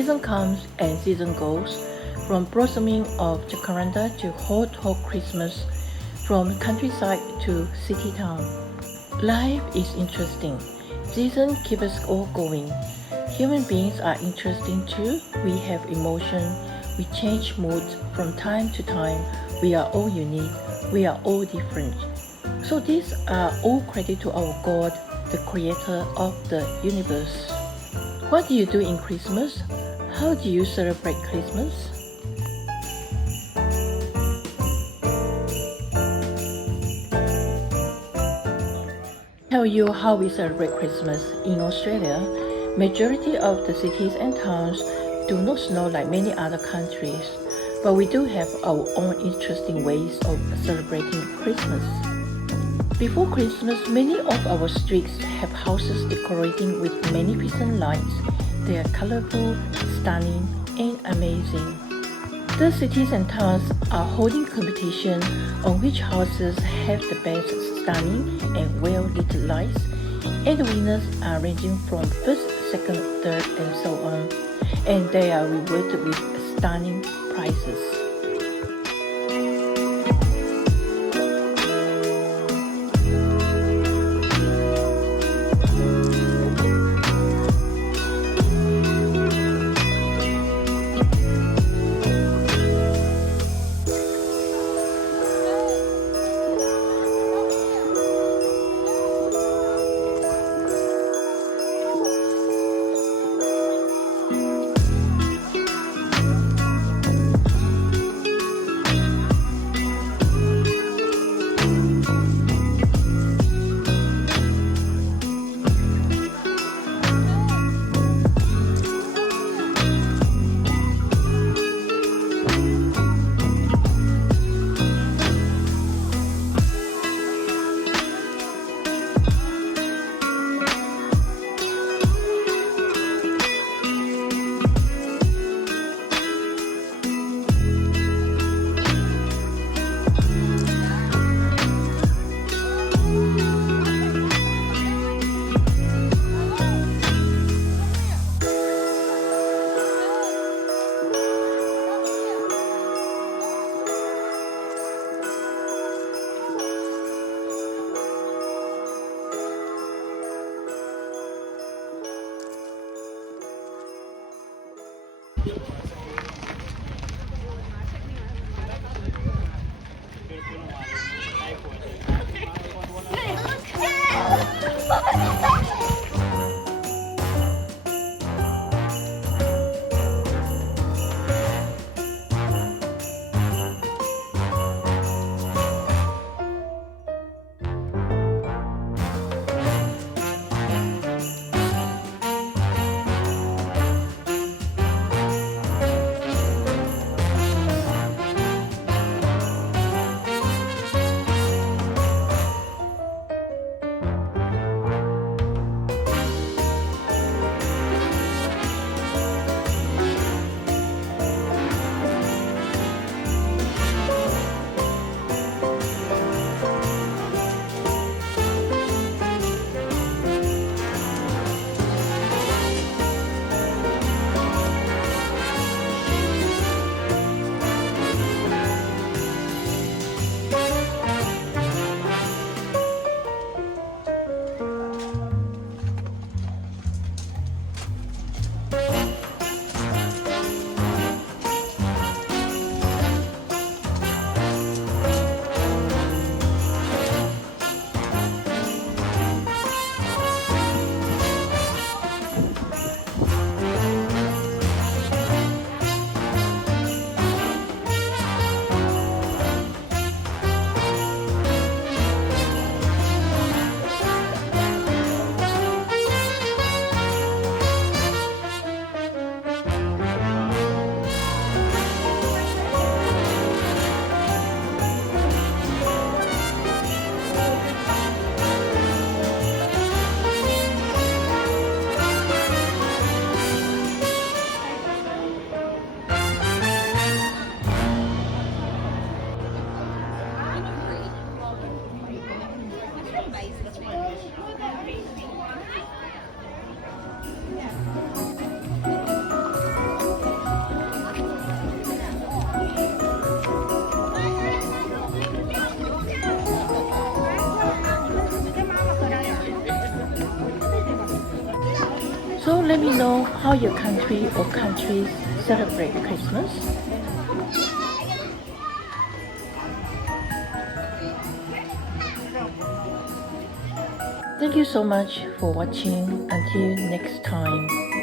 Season comes and season goes, from blossoming of jacaranda to hot Christmas, from countryside to city town. Life is interesting. Season keep us all going. Human beings are interesting too. We have emotion. We change moods from time to time. We are all unique. We are all different. So these are all credit to our God, the creator of the universe. What do you do in Christmas? How do you celebrate Christmas? Tell you how we celebrate Christmas. In Australia, majority of the cities and towns do not snow like many other countries, but we do have our own interesting ways of celebrating Christmas. Before Christmas, many of our streets have houses decorating with magnificent lights. They are colorful, stunning, and amazing. The cities and towns are holding competition on which houses have the best stunning and well-lit lights, and the winners are ranging from first, second, third, and so on, and they are rewarded with stunning prizes. let me know how your country or countries celebrate Christmas. Thank you so much for watching. Until next time.